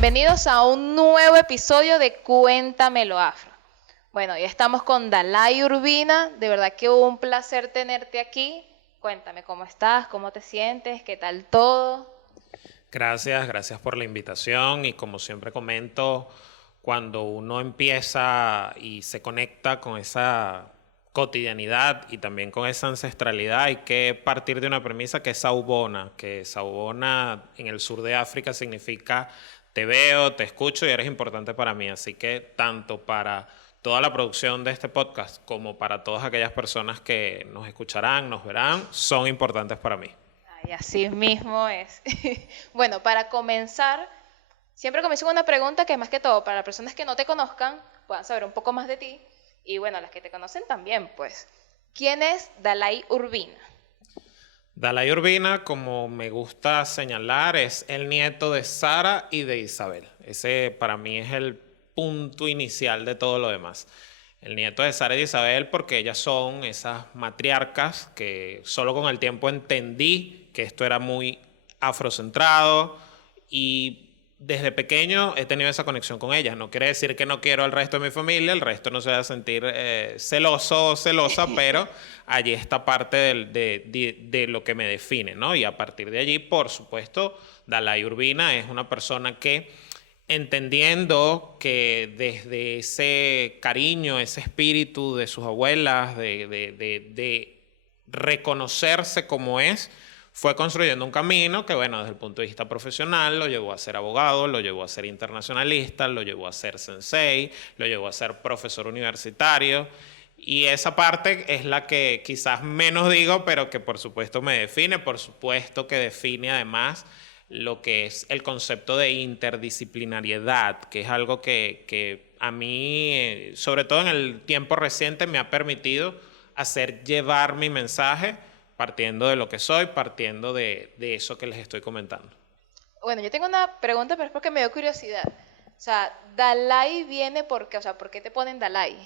bienvenidos a un nuevo episodio de Cuéntamelo Afro. Bueno, ya estamos con Dalai Urbina, de verdad que un placer tenerte aquí. Cuéntame cómo estás, cómo te sientes, qué tal todo. Gracias por la invitación y como siempre comento, cuando uno empieza y se conecta con esa cotidianidad y también con esa ancestralidad, hay que partir de una premisa que Saubona en el sur de África significa te veo, te escucho y eres importante para mí. Así que tanto para toda la producción de este podcast como para todas aquellas personas que nos escucharán, nos verán, son importantes para mí. Ay, así mismo es. Bueno, para comenzar, siempre comienzo con una pregunta que más que todo para las personas que no te conozcan puedan saber un poco más de ti y bueno, las que te conocen también, pues. ¿Quién es Dalai Urbina? Dalai Urbina, como me gusta señalar, es el nieto de Sara y de Isabel. Ese para mí es el punto inicial de todo lo demás. El nieto de Sara y de Isabel porque ellas son esas matriarcas que solo con el tiempo entendí que esto era muy afrocentrado y desde pequeño he tenido esa conexión con ellas. No quiere decir que no quiero al resto de mi familia, el resto no se va a sentir celoso o celosa, pero allí está parte de lo que me define, ¿no? Y a partir de allí, por supuesto, Dalai Urbina es una persona que, entendiendo que desde ese cariño, ese espíritu de sus abuelas, de reconocerse como es, fue construyendo un camino que, bueno, desde el punto de vista profesional lo llevó a ser abogado, lo llevó a ser internacionalista, lo llevó a ser sensei, lo llevó a ser profesor universitario. Y esa parte es la que quizás menos digo, pero que por supuesto me define, por supuesto que define además lo que es el concepto de interdisciplinariedad, que es algo que a mí, sobre todo en el tiempo reciente, me ha permitido hacer llevar mi mensaje partiendo de lo que soy, partiendo de eso que les estoy comentando. Bueno, yo tengo una pregunta, pero es porque me dio curiosidad. O sea, Dalai viene porque, o sea, ¿por qué te ponen Dalai?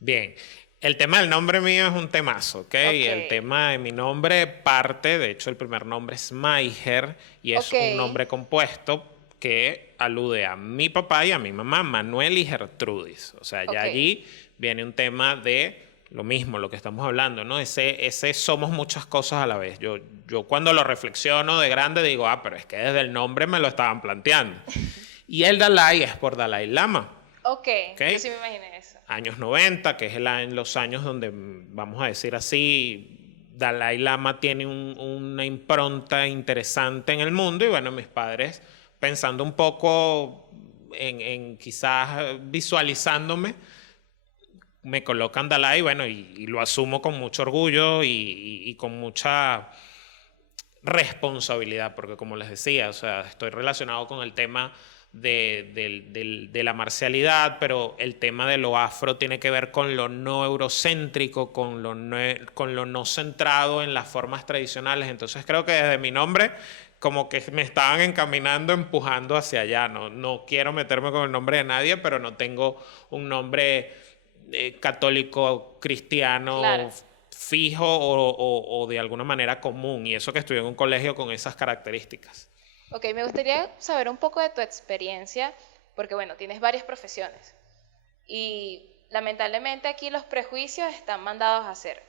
Bien, el tema del nombre mío es un temazo, ¿ok? Ok, El tema de mi nombre parte, de hecho el primer nombre es Maiger y ok, es un nombre compuesto que alude a mi papá y a mi mamá, Manuel y Gertrudis. O sea, ya ok. allí viene un tema de lo mismo, lo que estamos hablando, ¿no? Ese somos muchas cosas a la vez. Yo cuando lo reflexiono de grande digo, pero es que desde el nombre me lo estaban planteando. Y el Dalai es por Dalai Lama, Ok, ¿ok? yo sí me imaginé eso. Años 90, que es los años donde, vamos a decir así, Dalai Lama tiene una impronta interesante en el mundo y bueno, mis padres pensando un poco en quizás visualizándome, me colocan Dalai, bueno, y lo asumo con mucho orgullo y con mucha responsabilidad, porque como les decía, o sea, estoy relacionado con el tema de la marcialidad, pero el tema de lo afro tiene que ver con lo no eurocéntrico, con lo no centrado en las formas tradicionales. Entonces creo que desde mi nombre como que me estaban encaminando, empujando hacia allá. No quiero meterme con el nombre de nadie, pero no tengo un nombre católico, Claro. cristiano, fijo o de alguna manera común. Y eso que estudié en un colegio con esas características. Ok, me gustaría saber un poco de tu experiencia, porque bueno, tienes varias profesiones y lamentablemente aquí los prejuicios están mandados a hacer.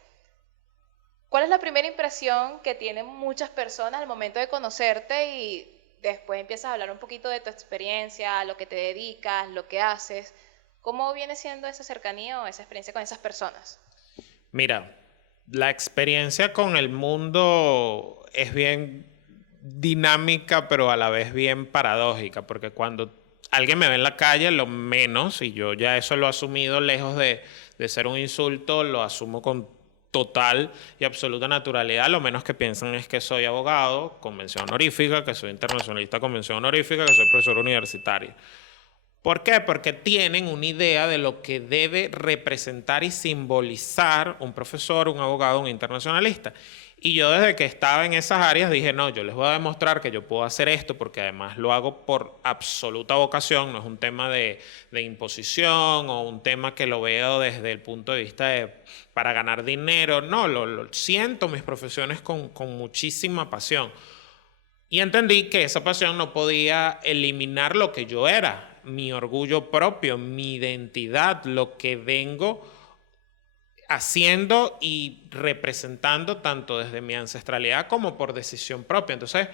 ¿Cuál es la primera impresión que tienen muchas personas al momento de conocerte y después empiezas a hablar un poquito de tu experiencia, a lo que te dedicas, lo que haces? ¿Cómo viene siendo esa cercanía o esa experiencia con esas personas? Mira, la experiencia con el mundo es bien dinámica, pero a la vez bien paradójica, porque cuando alguien me ve en la calle, lo menos, y yo ya eso lo he asumido lejos de ser un insulto, lo asumo con total y absoluta naturalidad, lo menos que piensan es que soy abogado, convención honorífica, que soy internacionalista, convención honorífica, que soy profesor universitario. ¿Por qué? Porque tienen una idea de lo que debe representar y simbolizar un profesor, un abogado, un internacionalista. Y yo desde que estaba en esas áreas dije, no, yo les voy a demostrar que yo puedo hacer esto porque además lo hago por absoluta vocación, no es un tema de imposición o un tema que lo veo desde el punto de vista de para ganar dinero, no, lo siento mis profesiones con muchísima pasión. Y entendí que esa pasión no podía eliminar lo que yo era, mi orgullo propio, mi identidad, lo que vengo haciendo y representando tanto desde mi ancestralidad como por decisión propia. Entonces,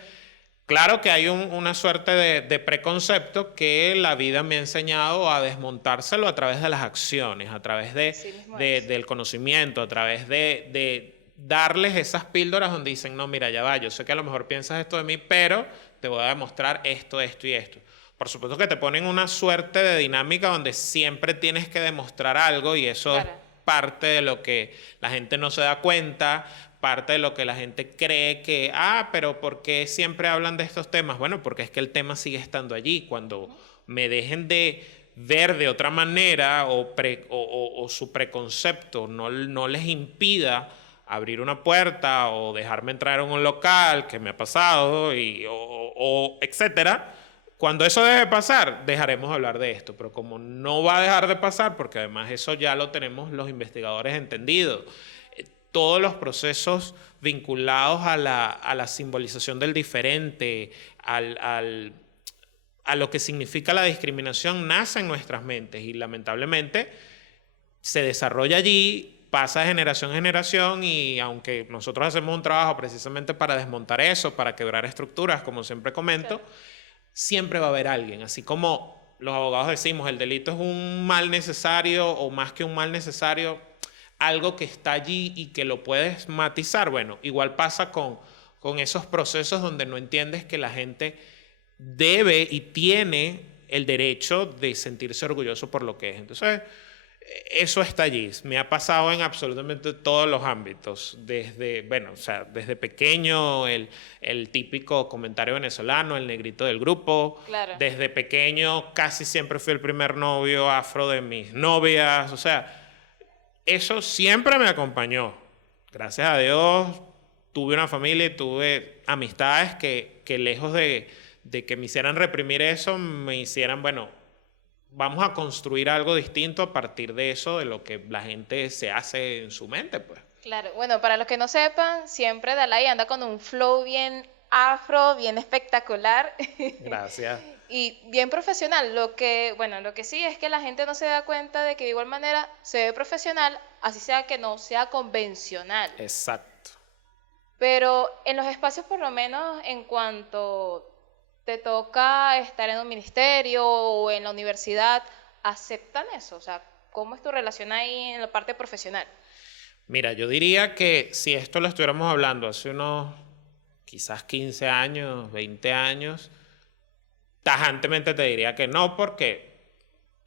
claro que hay una suerte de preconcepto que la vida me ha enseñado a desmontárselo a través de las acciones, a través del conocimiento, a través de darles esas píldoras donde dicen, no, mira, ya va, yo sé que a lo mejor piensas esto de mí, pero te voy a demostrar esto, esto y esto. Por supuesto que te ponen una suerte de dinámica donde siempre tienes que demostrar algo y eso es parte de lo que la gente no se da cuenta, parte de lo que la gente cree que, pero ¿por qué siempre hablan de estos temas? Bueno, porque es que el tema sigue estando allí. Cuando me dejen de ver de otra manera o su preconcepto no les impida abrir una puerta o dejarme entrar en un local, que me ha pasado, etcétera. Cuando eso deje de pasar, dejaremos de hablar de esto, pero como no va a dejar de pasar, porque además eso ya lo tenemos los investigadores entendido, todos los procesos vinculados a la simbolización del diferente, a lo que significa la discriminación, nacen en nuestras mentes y lamentablemente se desarrolla allí, pasa de generación en generación y aunque nosotros hacemos un trabajo precisamente para desmontar eso, para quebrar estructuras, como siempre comento, siempre va a haber alguien, así como los abogados decimos, el delito es un mal necesario o más que un mal necesario, algo que está allí y que lo puedes matizar. Bueno, igual pasa con esos procesos donde no entiendes que la gente debe y tiene el derecho de sentirse orgulloso por lo que es. Entonces, eso está allí. Me ha pasado en absolutamente todos los ámbitos. Desde pequeño, el típico comentario venezolano, el negrito del grupo. Claro. Desde pequeño casi siempre fui el primer novio afro de mis novias. O sea, eso siempre me acompañó. Gracias a Dios tuve una familia y tuve amistades que lejos de que me hicieran reprimir eso, me hicieran, bueno, vamos a construir algo distinto a partir de eso, de lo que la gente se hace en su mente, pues. Claro, bueno, para los que no sepan, siempre Dalai anda con un flow bien afro, bien espectacular. Gracias. Y bien profesional. Lo que sí es que la gente no se da cuenta de que de igual manera se ve profesional, así sea que no sea convencional. Exacto. Pero en los espacios, por lo menos en cuanto te toca estar en un ministerio o en la universidad, ¿aceptan eso? O sea, ¿cómo es tu relación ahí en la parte profesional? Mira, yo diría que si esto lo estuviéramos hablando hace unos quizás 15 años, 20 años, tajantemente te diría que no, porque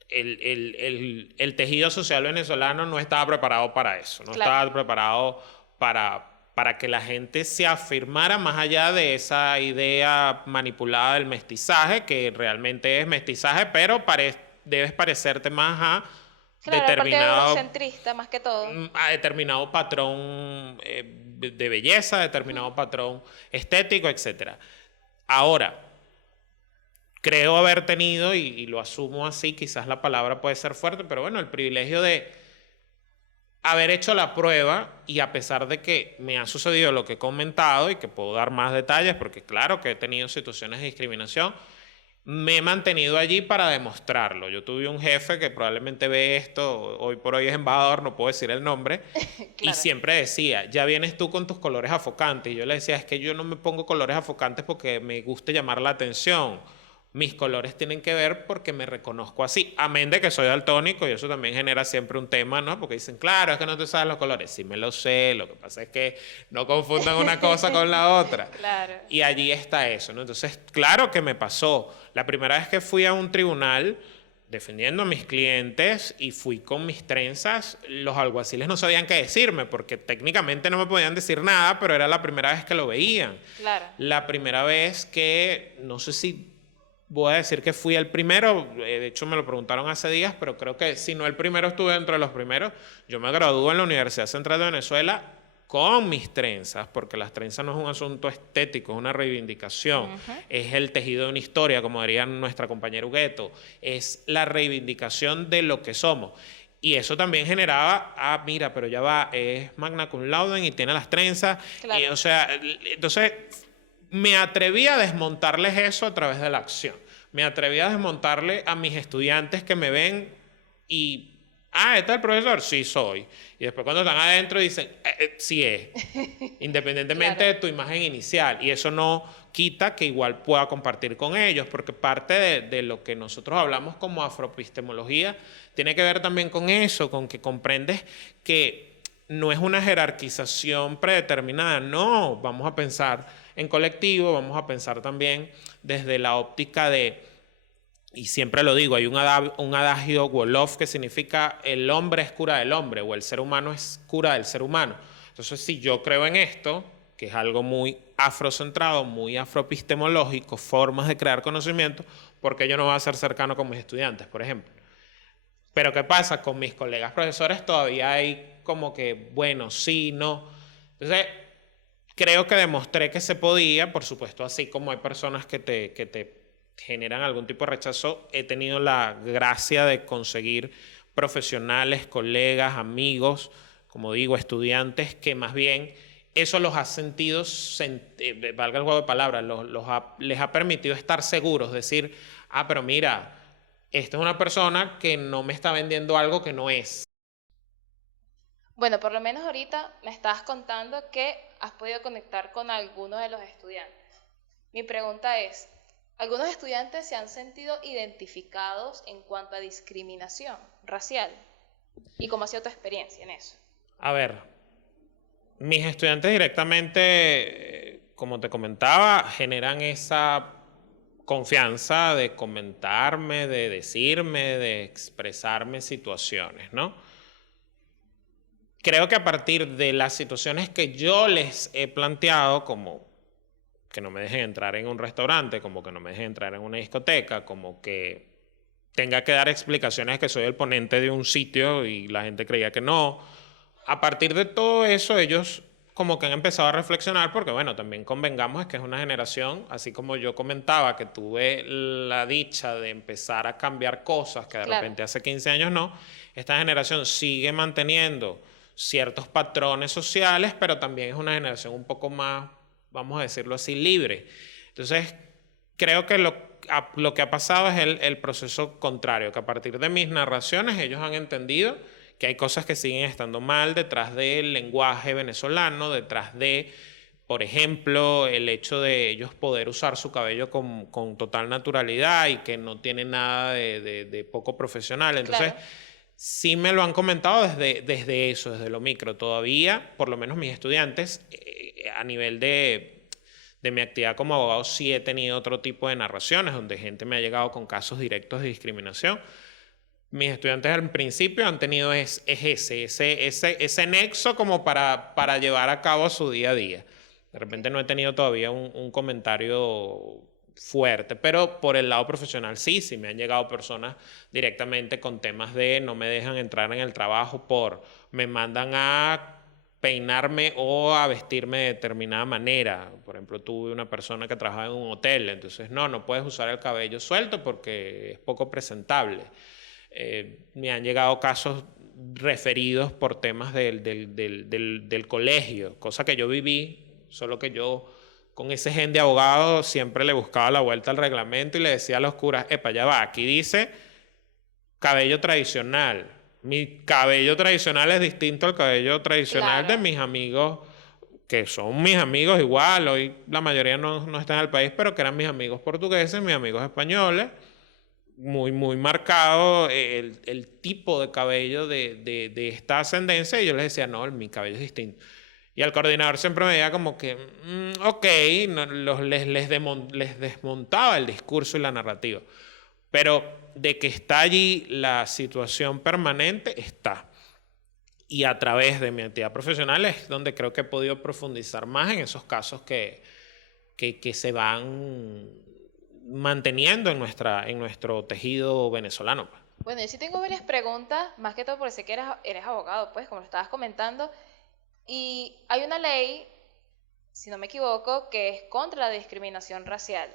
el tejido social venezolano no estaba preparado para eso, no estaba preparado para que la gente se afirmara más allá de esa idea manipulada del mestizaje, que realmente es mestizaje, pero debes parecerte más a determinado, centrista más que todo, a determinado patrón de belleza, determinado patrón estético, etc. Ahora, creo haber tenido, y lo asumo así, quizás la palabra puede ser fuerte, pero bueno, el privilegio de haber hecho la prueba y a pesar de que me ha sucedido lo que he comentado y que puedo dar más detalles, porque claro que he tenido situaciones de discriminación, me he mantenido allí para demostrarlo. Yo tuve un jefe que probablemente ve esto, hoy por hoy es embajador, no puedo decir el nombre, claro. Y siempre decía, ya vienes tú con tus colores afocantes. Y yo le decía, es que yo no me pongo colores afocantes porque me guste llamar la atención. Mis colores tienen que ver porque me reconozco así. Amén de que soy daltónico y eso también genera siempre un tema, ¿no? Porque dicen, claro, es que no te sabes los colores. Sí me lo sé, lo que pasa es que no confundan una cosa con la otra. Claro. Y allí está eso, ¿no? Entonces, claro que me pasó. La primera vez que fui a un tribunal defendiendo a mis clientes y fui con mis trenzas, los alguaciles no sabían qué decirme porque técnicamente no me podían decir nada, pero era la primera vez que lo veían. Claro. La primera vez que, no sé si voy a decir que fui el primero, de hecho me lo preguntaron hace días, pero creo que si no el primero estuve dentro de los primeros. Yo me gradué en la Universidad Central de Venezuela con mis trenzas, porque las trenzas no es un asunto estético, es una reivindicación, es el tejido de una historia, como diría nuestra compañera Hugueto, es la reivindicación de lo que somos. Y eso también generaba, mira, pero ya va, es magna cum laude y tiene las trenzas, claro. o sea, entonces me atreví a desmontarles eso a través de la acción. Me atreví a desmontarle a mis estudiantes que me ven y, ¿está el profesor? Sí, soy. Y después cuando están adentro dicen, sí es. Independientemente Claro. de tu imagen inicial. Y eso no quita que igual pueda compartir con ellos, porque parte de lo que nosotros hablamos como afroepistemología tiene que ver también con eso, con que comprendes que no es una jerarquización predeterminada, no, vamos a pensar en colectivo, vamos a pensar también desde la óptica de, y siempre lo digo, hay un adagio Wolof que significa el hombre es cura del hombre o el ser humano es cura del ser humano. Entonces, si yo creo en esto, que es algo muy afrocentrado, muy afroepistemológico, formas de crear conocimiento, ¿por qué yo no voy a ser cercano con mis estudiantes, por ejemplo? Pero ¿qué pasa? Con mis colegas profesores todavía hay como que, bueno, sí, no. Entonces, creo que demostré que se podía, por supuesto, así como hay personas que te generan algún tipo de rechazo, he tenido la gracia de conseguir profesionales, colegas, amigos, como digo, estudiantes, que más bien eso los ha sentido, valga el juego de palabras, les ha permitido estar seguros, decir, pero mira, esta es una persona que no me está vendiendo algo que no es. Bueno, por lo menos ahorita me estabas contando que has podido conectar con algunos de los estudiantes. Mi pregunta es, ¿algunos estudiantes se han sentido identificados en cuanto a discriminación racial? ¿Y cómo ha sido tu experiencia en eso? A ver, mis estudiantes directamente, como te comentaba, generan esa confianza de comentarme, de decirme, de expresarme situaciones, ¿no? Creo que a partir de las situaciones que yo les he planteado, como que no me dejen entrar en un restaurante, como que no me dejen entrar en una discoteca, como que tenga que dar explicaciones que soy el ponente de un sitio y la gente creía que no. A partir de todo eso, ellos como que han empezado a reflexionar, porque bueno, también convengamos es que es una generación, así como yo comentaba, que tuve la dicha de empezar a cambiar cosas que de Claro, repente hace 15 años no, esta generación sigue manteniendo ciertos patrones sociales, pero también es una generación un poco más, vamos a decirlo así, libre. Entonces, creo que lo que ha pasado es el proceso contrario, que a partir de mis narraciones ellos han entendido que hay cosas que siguen estando mal detrás del lenguaje venezolano, detrás de, por ejemplo, el hecho de ellos poder usar su cabello con total naturalidad y que no tiene nada de poco profesional. Entonces, claro. sí me lo han comentado desde eso, desde lo micro. Todavía, por lo menos mis estudiantes, a nivel de mi actividad como abogado, sí he tenido otro tipo de narraciones donde gente me ha llegado con casos directos de discriminación. Mis estudiantes al principio han tenido ese nexo como para llevar a cabo su día a día. De repente no he tenido todavía un comentario fuerte, pero por el lado profesional sí me han llegado personas directamente con temas de no me dejan entrar en el trabajo me mandan a peinarme o a vestirme de determinada manera. Por ejemplo, tuve una persona que trabajaba en un hotel, entonces no puedes usar el cabello suelto porque es poco presentable. Me han llegado casos referidos por temas del colegio, cosa que yo viví, solo que yo con ese gen de abogado siempre le buscaba la vuelta al reglamento y le decía a los curas, ya va, aquí dice cabello tradicional. Mi cabello tradicional es distinto al cabello tradicional de Claro. mis amigos, que son mis amigos igual, hoy la mayoría no están en el país, pero que eran mis amigos portugueses, mis amigos españoles, muy marcado el tipo de cabello de esta ascendencia, y yo les decía, no, mi cabello es distinto. Y el coordinador siempre me decía como que, ok, no, les desmontaba el discurso y la narrativa. Pero de que está allí la situación permanente, está. Y a través de mi actividad profesional es donde creo que he podido profundizar más en esos casos que se van manteniendo en nuestro tejido venezolano. Bueno, yo sí tengo varias preguntas, más que todo porque sé que eres abogado, pues, como lo estabas comentando. Y hay una ley, si no me equivoco, que es contra la discriminación racial.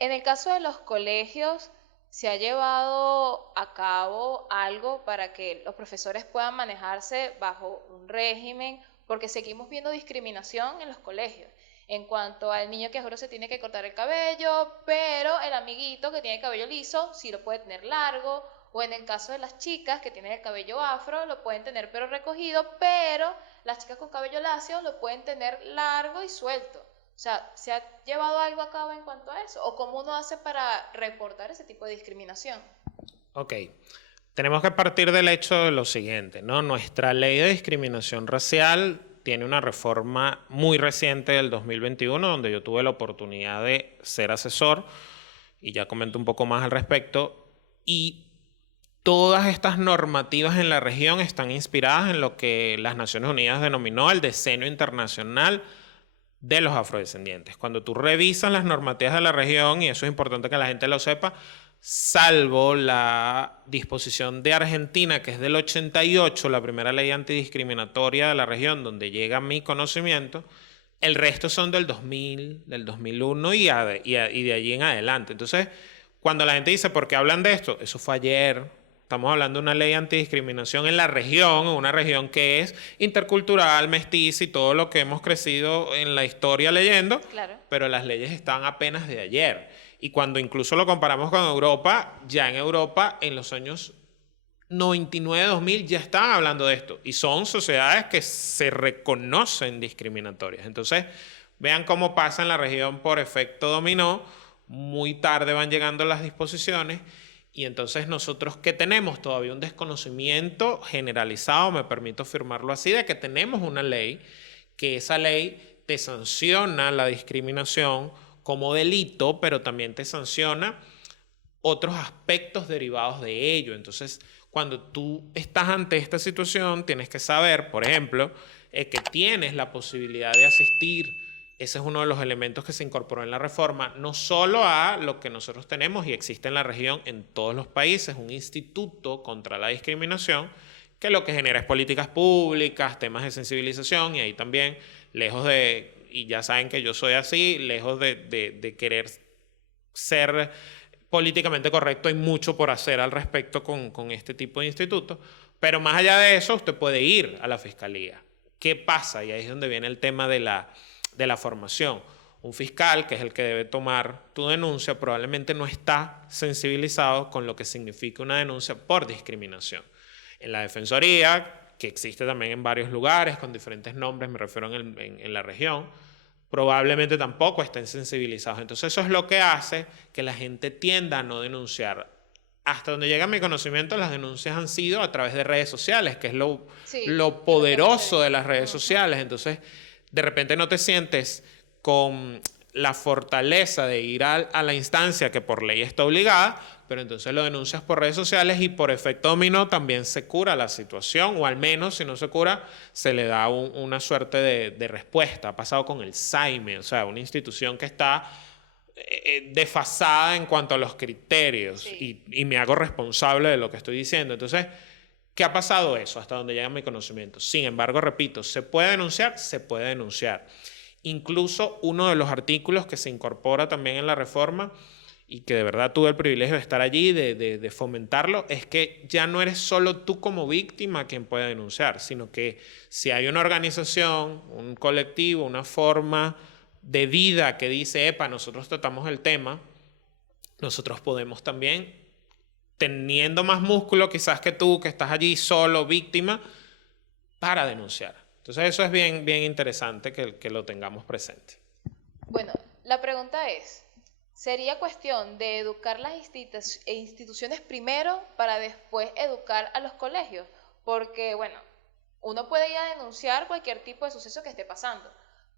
En el caso de los colegios, ¿se ha llevado a cabo algo para que los profesores puedan manejarse bajo un régimen? Porque seguimos viendo discriminación en los colegios. En cuanto al niño que juro se tiene que cortar el cabello, pero el amiguito que tiene el cabello liso sí lo puede tener largo, o en el caso de las chicas que tienen el cabello afro, lo pueden tener pero recogido, pero las chicas con cabello lacio lo pueden tener largo y suelto. O sea, ¿se ha llevado algo a cabo en cuanto a eso? ¿O cómo uno hace para reportar ese tipo de discriminación? Ok, tenemos que partir del hecho de lo siguiente, ¿no? Nuestra ley de discriminación racial tiene una reforma muy reciente del 2021, donde yo tuve la oportunidad de ser asesor, y ya comento un poco más al respecto, y todas estas normativas en la región están inspiradas en lo que las Naciones Unidas denominó el Decenio Internacional de los Afrodescendientes. Cuando tú revisas las normativas de la región, y eso es importante que la gente lo sepa, salvo la disposición de Argentina, que es del 88, la primera ley antidiscriminatoria de la región, donde llega mi conocimiento, el resto son del 2000, del 2001 y de allí en adelante. Entonces, cuando la gente dice, ¿por qué hablan de esto? Eso fue ayer. Estamos hablando de una ley antidiscriminación en la región, una región que es intercultural, mestiza y todo lo que hemos crecido en la historia leyendo, Claro. pero las leyes están apenas de ayer. Y cuando incluso lo comparamos con Europa, ya en Europa, en los años 99-2000, ya estaban hablando de esto. Y son sociedades que se reconocen discriminatorias. Entonces, vean cómo pasa en la región por efecto dominó. Muy tarde van llegando las disposiciones. Y entonces nosotros, ¿qué tenemos? Todavía un desconocimiento generalizado, me permito afirmarlo así, de que tenemos una ley, que esa ley te sanciona la discriminación como delito, pero también te sanciona otros aspectos derivados de ello. Entonces, cuando tú estás ante esta situación, tienes que saber, por ejemplo, que tienes la posibilidad de asistir. Ese es uno de los elementos que se incorporó en la reforma, no solo a lo que nosotros tenemos y existe en la región, en todos los países, un instituto contra la discriminación, que lo que genera es políticas públicas, temas de sensibilización, y ahí también, lejos de, y ya saben que yo soy así, lejos de querer ser políticamente correcto, hay mucho por hacer al respecto con este tipo de institutos, pero más allá de eso, usted puede ir a la fiscalía. ¿Qué pasa? Y ahí es donde viene el tema de la formación. Un fiscal, que es el que debe tomar tu denuncia, probablemente no está sensibilizado con lo que significa una denuncia por discriminación. En la Defensoría, que existe también en varios lugares con diferentes nombres, me refiero en la región, probablemente tampoco estén sensibilizados. Entonces eso es lo que hace que la gente tienda a no denunciar. Hasta donde llega mi conocimiento, las denuncias han sido a través de redes sociales, que es lo poderoso de las redes sociales. Entonces, de repente no te sientes con la fortaleza de ir a la instancia que por ley está obligada, pero entonces lo denuncias por redes sociales y por efecto dominó también se cura la situación, o al menos si no se cura, se le da una suerte de respuesta. Ha pasado con el SAIME, o sea, una institución que está desfasada en cuanto a los criterios, Sí. y me hago responsable de lo que estoy diciendo. Entonces, ¿qué ha pasado eso? Hasta donde llega mi conocimiento. Sin embargo, repito, ¿se puede denunciar? Se puede denunciar. Incluso uno de los artículos que se incorpora también en la reforma, y que de verdad tuve el privilegio de estar allí, de fomentarlo, es que ya no eres solo tú como víctima quien puede denunciar, sino que si hay una organización, un colectivo, una forma de vida que dice, epa, nosotros tratamos el tema, nosotros podemos también, teniendo más músculo quizás que tú, que estás allí solo, víctima, para denunciar. Entonces eso es bien, bien interesante que lo tengamos presente. Bueno, la pregunta es, ¿sería cuestión de educar las instituciones primero para después educar a los colegios? Porque, bueno, uno puede ir a denunciar cualquier tipo de suceso que esté pasando,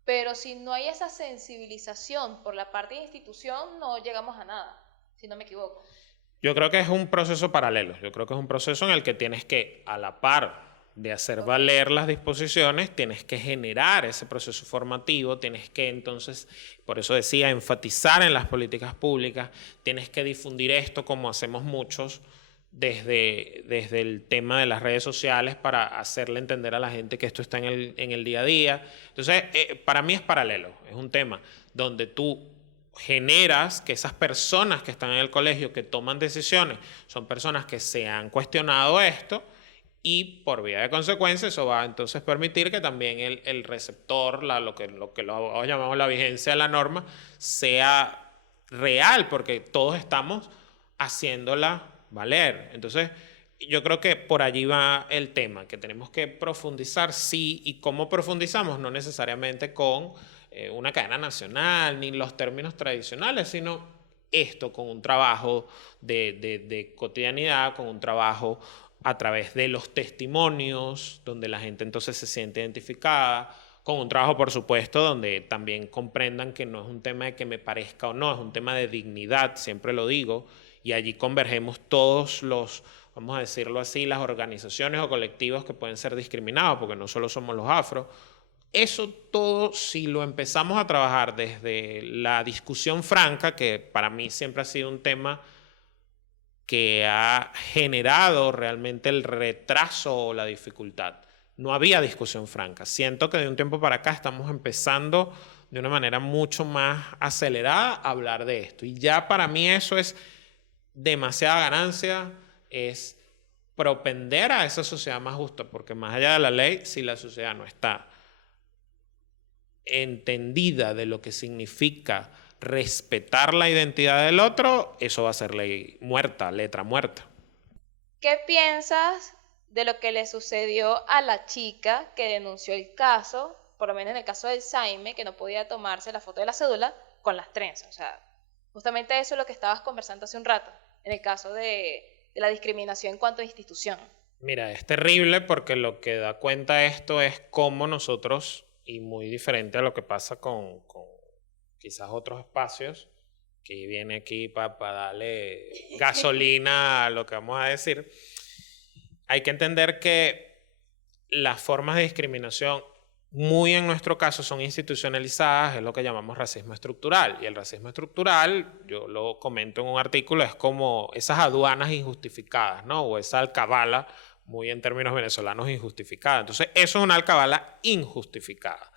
pero si no hay esa sensibilización por la parte de institución, no llegamos a nada, si no me equivoco. Yo creo que es un proceso paralelo. Yo creo que es un proceso en el que tienes que, a la par de hacer valer las disposiciones, tienes que generar ese proceso formativo, tienes que entonces, por eso decía, enfatizar en las políticas públicas, tienes que difundir esto como hacemos muchos desde el tema de las redes sociales para hacerle entender a la gente que esto está en el día a día. Entonces, para mí es paralelo, es un tema donde tú generas que esas personas que están en el colegio, que toman decisiones, son personas que se han cuestionado esto, y por vía de consecuencia eso va a entonces permitir que también el receptor, lo que lo llamamos la vigencia de la norma, sea real, porque todos estamos haciéndola valer. Entonces, yo creo que por allí va el tema, que tenemos que profundizar, sí, y cómo profundizamos, no necesariamente con una cadena nacional, ni los términos tradicionales, sino esto con un trabajo de cotidianidad, con un trabajo a través de los testimonios, donde la gente entonces se siente identificada, con un trabajo, por supuesto, donde también comprendan que no es un tema de que me parezca o no, es un tema de dignidad, siempre lo digo, y allí convergemos todos los, vamos a decirlo así, las organizaciones o colectivos que pueden ser discriminados, porque no solo somos los afro. Eso todo, si lo empezamos a trabajar desde la discusión franca, que para mí siempre ha sido un tema que ha generado realmente el retraso o la dificultad. No había discusión franca. Siento que de un tiempo para acá estamos empezando de una manera mucho más acelerada a hablar de esto. Y ya para mí eso es demasiada ganancia, es propender a esa sociedad más justa, porque más allá de la ley, si la sociedad no está entendida de lo que significa respetar la identidad del otro, eso va a ser ley muerta, letra muerta. ¿Qué piensas de lo que le sucedió a la chica que denunció el caso, por lo menos en el caso del Saime, que no podía tomarse la foto de la cédula con las trenzas? O sea, justamente eso es lo que estabas conversando hace un rato, en el caso de la discriminación en cuanto a institución. Mira, es terrible porque lo que da cuenta esto es cómo nosotros, y muy diferente a lo que pasa con quizás otros espacios, que viene aquí para darle gasolina a lo que vamos a decir, hay que entender que las formas de discriminación, muy en nuestro caso, son institucionalizadas, es lo que llamamos racismo estructural. Y el racismo estructural, yo lo comento en un artículo, es como esas aduanas injustificadas, ¿no? O esa alcabala, muy en términos venezolanos, injustificada. Entonces, eso es una alcabala injustificada.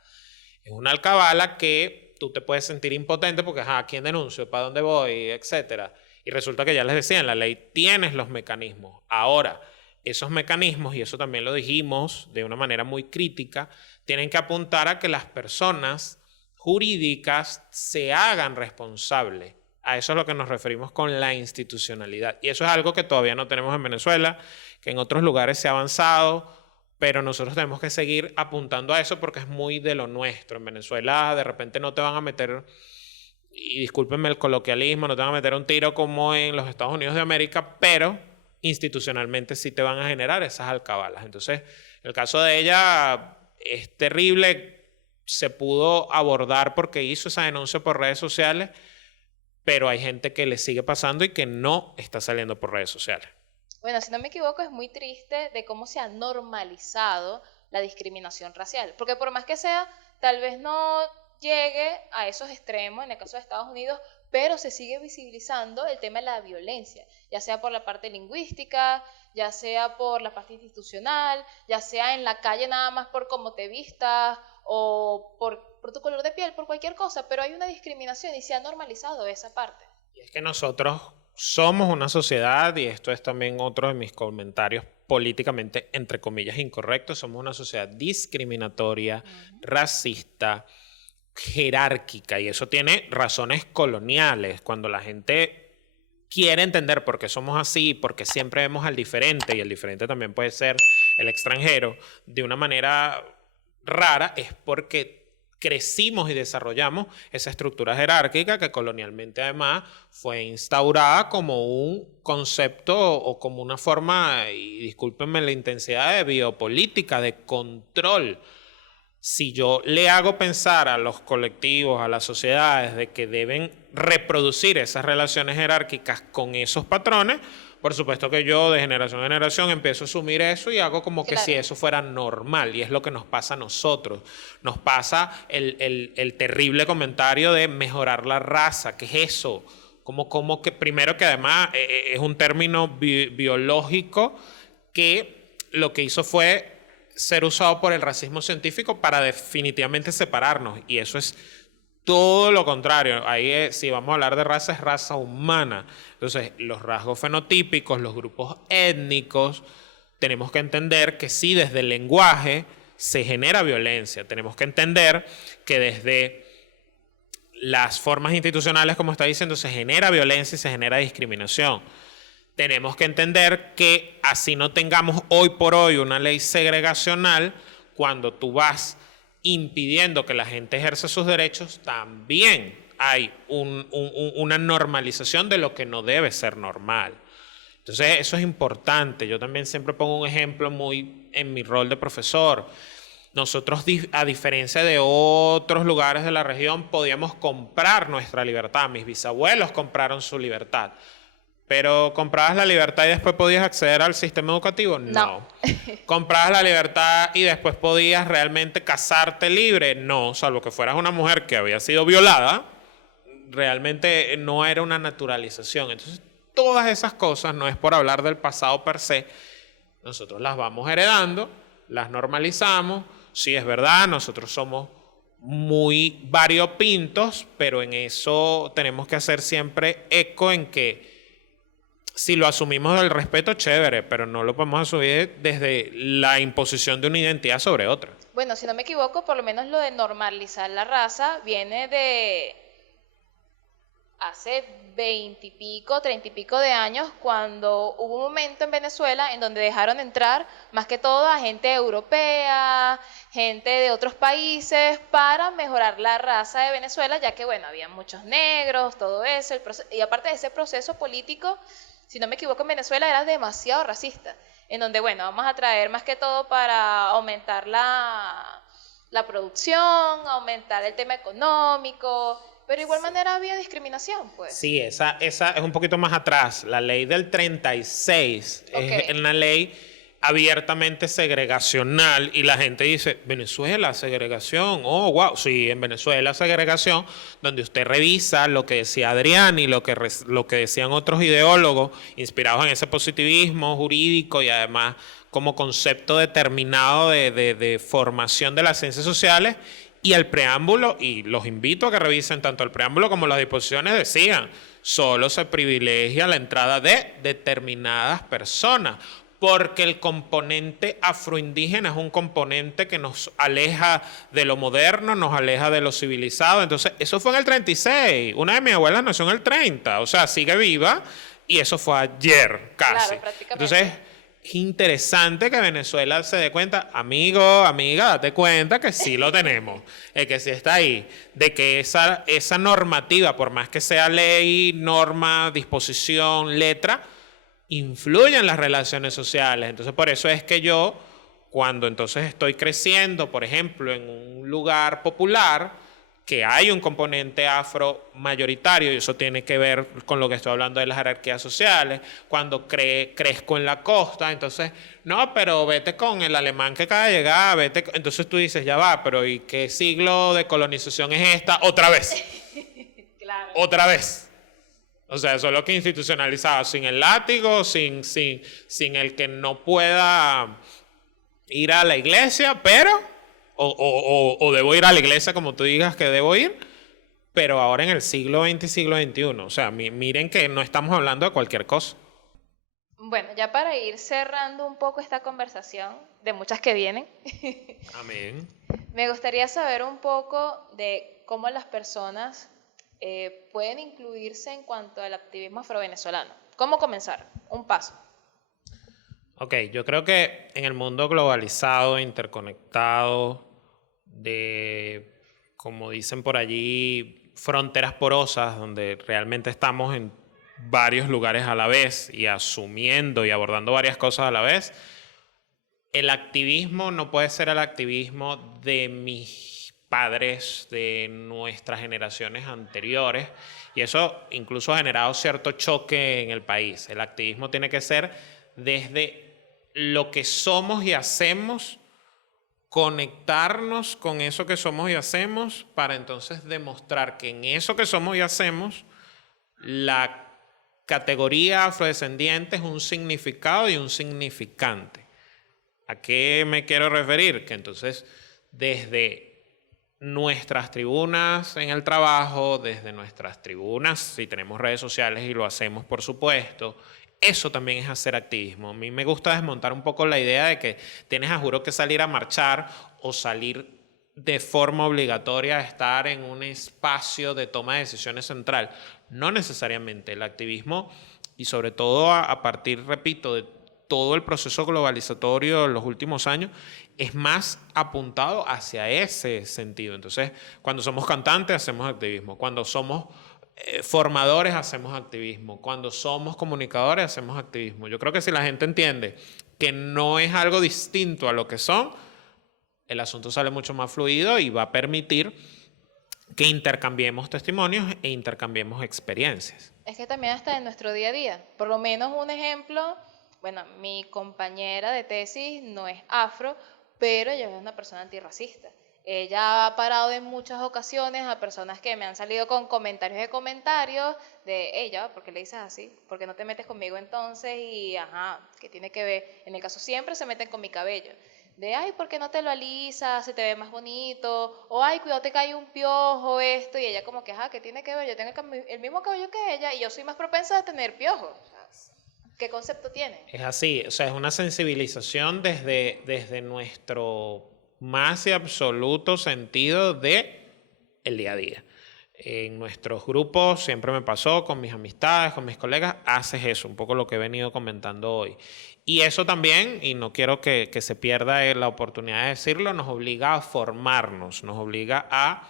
Es una alcabala que tú te puedes sentir impotente porque, ¿a quién denuncio? ¿Para dónde voy? Etcétera. Y resulta que ya les decía, en la ley tienes los mecanismos. Ahora, esos mecanismos, y eso también lo dijimos de una manera muy crítica, tienen que apuntar a que las personas jurídicas se hagan responsables. A eso es lo que nos referimos con la institucionalidad. Y eso es algo que todavía no tenemos en Venezuela, que en otros lugares se ha avanzado, pero nosotros tenemos que seguir apuntando a eso porque es muy de lo nuestro. En Venezuela de repente no te van a meter, y discúlpenme el coloquialismo, no te van a meter un tiro como en los Estados Unidos de América, pero institucionalmente sí te van a generar esas alcabalas. Entonces, el caso de ella es terrible, se pudo abordar porque hizo esa denuncia por redes sociales, pero hay gente que le sigue pasando y que no está saliendo por redes sociales. Bueno, si no me equivoco, es muy triste de cómo se ha normalizado la discriminación racial, porque por más que sea, tal vez no llegue a esos extremos, en el caso de Estados Unidos, pero se sigue visibilizando el tema de la violencia, ya sea por la parte lingüística, ya sea por la parte institucional, ya sea en la calle nada más por cómo te vistas o por tu color de piel, por cualquier cosa, pero hay una discriminación y se ha normalizado esa parte. Y es que nosotros somos una sociedad, y esto es también otro de mis comentarios políticamente, entre comillas, incorrectos, somos una sociedad discriminatoria, racista, jerárquica, y eso tiene razones coloniales. Cuando la gente quiere entender por qué somos así, porque siempre vemos al diferente, y el diferente también puede ser el extranjero, de una manera rara, es porque crecimos y desarrollamos esa estructura jerárquica que colonialmente además fue instaurada como un concepto o como una forma, y discúlpenme la intensidad, de biopolítica, de control. Si yo le hago pensar a los colectivos, a las sociedades, de que deben reproducir esas relaciones jerárquicas con esos patrones, por supuesto que yo de generación en generación empiezo a asumir eso y hago como que si eso fuera normal, y es lo que nos pasa a nosotros. Nos pasa el terrible comentario de mejorar la raza. ¿Qué es eso? Como que primero que además es un término biológico que lo que hizo fue ser usado por el racismo científico para definitivamente separarnos, y eso es todo lo contrario. Ahí si vamos a hablar de raza, es raza humana. Entonces, los rasgos fenotípicos, los grupos étnicos, tenemos que entender que sí, desde el lenguaje se genera violencia. Tenemos que entender que desde las formas institucionales, como está diciendo, se genera violencia y se genera discriminación. Tenemos que entender que así no tengamos hoy por hoy una ley segregacional, cuando tú vas impidiendo que la gente ejerza sus derechos, también hay una normalización de lo que no debe ser normal. Entonces eso es importante. Yo también siempre pongo un ejemplo muy en mi rol de profesor. Nosotros, a diferencia de otros lugares de la región, podíamos comprar nuestra libertad. Mis bisabuelos compraron su libertad. ¿Pero comprabas la libertad y después podías acceder al sistema educativo? No. ¿Comprabas la libertad y después podías realmente casarte libre? No, salvo que fueras una mujer que había sido violada. Realmente no era una naturalización. Entonces, todas esas cosas, no es por hablar del pasado per se, nosotros las vamos heredando, las normalizamos. Sí, es verdad, nosotros somos muy variopintos, pero en eso tenemos que hacer siempre eco en que si lo asumimos del respeto, chévere, pero no lo podemos asumir desde la imposición de una identidad sobre otra. Bueno, si no me equivoco, por lo menos lo de normalizar la raza viene de hace 20 y pico, 30 y pico de años, cuando hubo un momento en Venezuela en donde dejaron entrar más que todo a gente europea, gente de otros países, para mejorar la raza de Venezuela, ya que bueno, había muchos negros, todo eso, y aparte de ese proceso político, si no me equivoco, en Venezuela era demasiado racista, en donde bueno, vamos a traer más que todo para aumentar la producción, aumentar el tema económico. Pero de igual manera había discriminación, pues. Sí, esa es un poquito más atrás. La ley del 36 es una ley abiertamente segregacional y la gente dice, Venezuela, segregación, oh, wow. Sí, en Venezuela, segregación, donde usted revisa lo que decía Adrián y lo que decían otros ideólogos inspirados en ese positivismo jurídico y además como concepto determinado de formación de las ciencias sociales. Y el preámbulo, y los invito a que revisen tanto el preámbulo como las disposiciones, decían, solo se privilegia la entrada de determinadas personas, porque el componente afroindígena es un componente que nos aleja de lo moderno, nos aleja de lo civilizado. Entonces, eso fue en el 36. Una de mis abuelas nació en el 30, o sea, sigue viva, y eso fue ayer, casi. Claro, prácticamente. Entonces, es interesante que Venezuela se dé cuenta, amigo, amiga, date cuenta que sí lo tenemos, que sí está ahí, de que esa normativa, por más que sea ley, norma, disposición, letra, influye en las relaciones sociales. Entonces, por eso es que yo, cuando entonces estoy creciendo, por ejemplo, en un lugar popular, que hay un componente afro mayoritario, y eso tiene que ver con lo que estoy hablando de las jerarquías sociales, cuando crezco en la costa, entonces, no, pero vete con el alemán que acaba de llegar, entonces tú dices, ya va, pero ¿y qué siglo de colonización es esta? Otra vez. Claro. Otra vez. O sea, eso es lo que institucionalizado, sin el látigo, sin el que no pueda ir a la iglesia, pero... O debo ir a la iglesia como tú digas que debo ir, pero ahora en el siglo XX y siglo XXI. O sea, miren que no estamos hablando de cualquier cosa. Bueno, ya para ir cerrando un poco esta conversación, de muchas que vienen, Amén. Me gustaría saber un poco de cómo las personas pueden incluirse en cuanto al activismo afrovenezolano. ¿Cómo comenzar? Un paso. Ok, yo creo que en el mundo globalizado, interconectado, como dicen por allí, fronteras porosas, donde realmente estamos en varios lugares a la vez y asumiendo y abordando varias cosas a la vez, el activismo no puede ser el activismo de mis padres, de nuestras generaciones anteriores, y eso incluso ha generado cierto choque en el país. El activismo tiene que ser desde lo que somos y hacemos, conectarnos con eso que somos y hacemos para entonces demostrar que en eso que somos y hacemos la categoría afrodescendiente es un significado y un significante. ¿A qué me quiero referir? Que entonces desde nuestras tribunas en el trabajo, desde nuestras tribunas, si tenemos redes sociales y lo hacemos por supuesto, eso también es hacer activismo. A mí me gusta desmontar un poco la idea de que tienes, a juro, que salir a marchar o salir de forma obligatoria a estar en un espacio de toma de decisiones central. No necesariamente. El activismo, y sobre todo a partir, repito, de todo el proceso globalizatorio en los últimos años, es más apuntado hacia ese sentido. Entonces, cuando somos cantantes hacemos activismo, cuando somos formadores hacemos activismo, cuando somos comunicadores hacemos activismo. Yo creo que si la gente entiende que no es algo distinto a lo que son, el asunto sale mucho más fluido y va a permitir que intercambiemos testimonios e intercambiemos experiencias. Es que también hasta en nuestro día a día, por lo menos un ejemplo, bueno, mi compañera de tesis no es afro, pero ella es una persona antirracista. Ella ha parado en muchas ocasiones a personas que me han salido con comentarios de ella, ¿por qué le dices así? ¿Por qué no te metes conmigo entonces? Y ajá, ¿qué tiene que ver? En el caso siempre se meten con mi cabello. De, ay, ¿por qué no te lo alisas? Se te ve más bonito. O, ay, cuidado, te cae un piojo, esto. Y ella como que, ajá, ¿qué tiene que ver? Yo tengo el mismo cabello que ella y yo soy más propensa a tener piojos. O sea, ¿qué concepto tiene? Es así, o sea, es una sensibilización desde nuestro más y absoluto sentido de el día a día. En nuestros grupos siempre me pasó, con mis amistades, con mis colegas, haces eso, un poco lo que he venido comentando hoy. Y eso también, y no quiero que se pierda la oportunidad de decirlo, nos obliga a formarnos, nos obliga a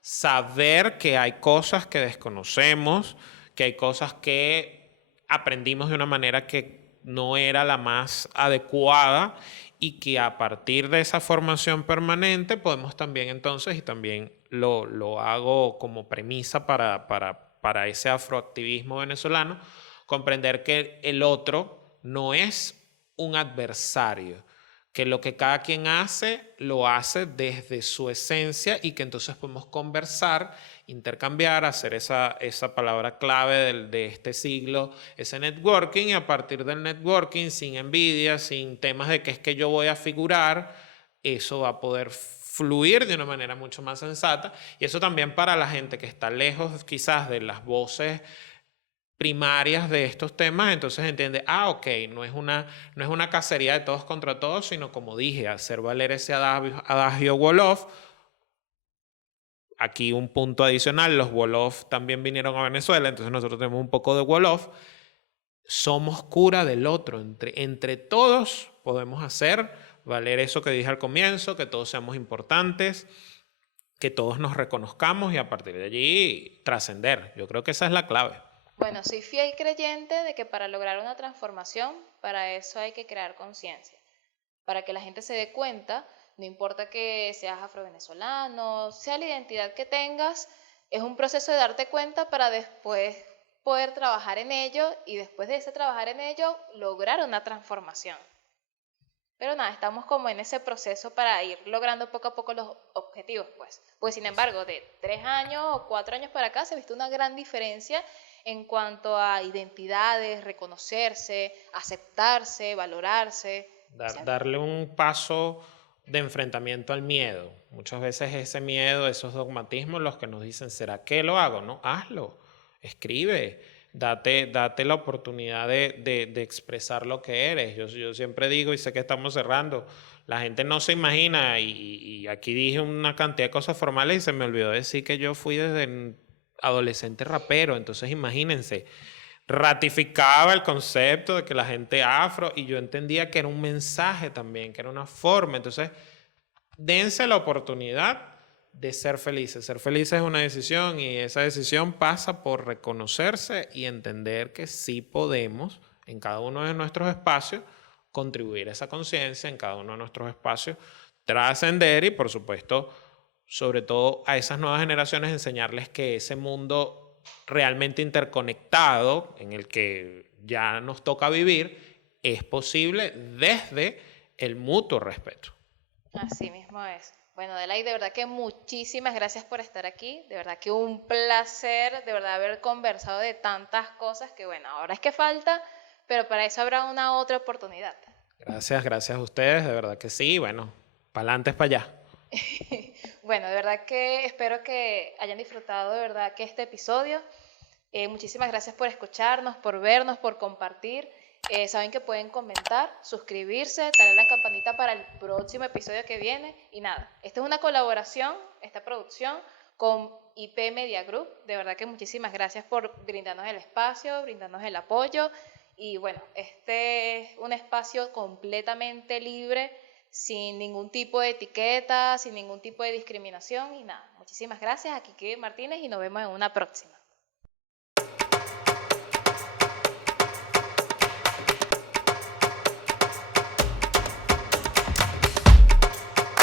saber que hay cosas que desconocemos, que hay cosas que aprendimos de una manera que no era la más adecuada y que a partir de esa formación permanente podemos también entonces, y también lo hago como premisa para ese afroactivismo venezolano, comprender que el otro no es un adversario, que lo que cada quien hace, lo hace desde su esencia y que entonces podemos conversar, intercambiar, hacer esa palabra clave de este siglo, ese networking, y a partir del networking, sin envidia, sin temas de que es que yo voy a figurar, eso va a poder fluir de una manera mucho más sensata. Y eso también para la gente que está lejos quizás de las voces primarias de estos temas, entonces entiende, ok, no es una cacería de todos contra todos, sino, como dije, hacer valer ese adagio Wolof. Aquí un punto adicional, los Wolof también vinieron a Venezuela, entonces nosotros tenemos un poco de Wolof. Somos cura del otro, entre todos podemos hacer valer eso que dije al comienzo, que todos seamos importantes, que todos nos reconozcamos y a partir de allí trascender. Yo creo que esa es la clave. Bueno, soy fiel creyente de que para lograr una transformación, para eso hay que crear conciencia, para que la gente se dé cuenta, no importa que seas afrovenezolano, sea la identidad que tengas, es un proceso de darte cuenta para después poder trabajar en ello y después de ese trabajar en ello, lograr una transformación. Pero nada, estamos como en ese proceso para ir logrando poco a poco los objetivos, pues. Pues sin embargo, de 3 años o 4 años para acá se ha visto una gran diferencia en cuanto a identidades, reconocerse, aceptarse, valorarse. Darle un paso de enfrentamiento al miedo. Muchas veces ese miedo, esos dogmatismos, los que nos dicen, ¿será que lo hago? No, hazlo, escribe, date la oportunidad de expresar lo que eres. Yo siempre digo, y sé que estamos cerrando, la gente no se imagina, y aquí dije una cantidad de cosas formales y se me olvidó decir que yo fui desde adolescente rapero, entonces imagínense, ratificaba el concepto de que la gente afro, y yo entendía que era un mensaje también, que era una forma. Entonces, dense la oportunidad de ser felices. Ser felices es una decisión, y esa decisión pasa por reconocerse y entender que sí podemos, en cada uno de nuestros espacios, contribuir a esa conciencia, en cada uno de nuestros espacios, trascender y, por supuesto, sobre todo a esas nuevas generaciones, enseñarles que ese mundo realmente interconectado en el que ya nos toca vivir es posible desde el mutuo respeto. Así mismo es. Bueno, Adelaide, de verdad que muchísimas gracias por estar aquí. De verdad que un placer, de verdad, haber conversado de tantas cosas que, bueno, ahora es que falta, pero para eso habrá una otra oportunidad. Gracias a ustedes, de verdad que sí. Bueno, para adelante es para allá. Bueno, de verdad que espero que hayan disfrutado de verdad que este episodio. Muchísimas gracias por escucharnos, por vernos, por compartir. Saben que pueden comentar, suscribirse, darle a la campanita para el próximo episodio que viene. Y nada, esta es una colaboración, esta producción con IP Media Group. De verdad que muchísimas gracias por brindarnos el espacio, brindarnos el apoyo. Y bueno, este es un espacio completamente libre, sin ningún tipo de etiqueta, sin ningún tipo de discriminación y nada. Muchísimas gracias, aquí Kike Martínez y nos vemos en una próxima.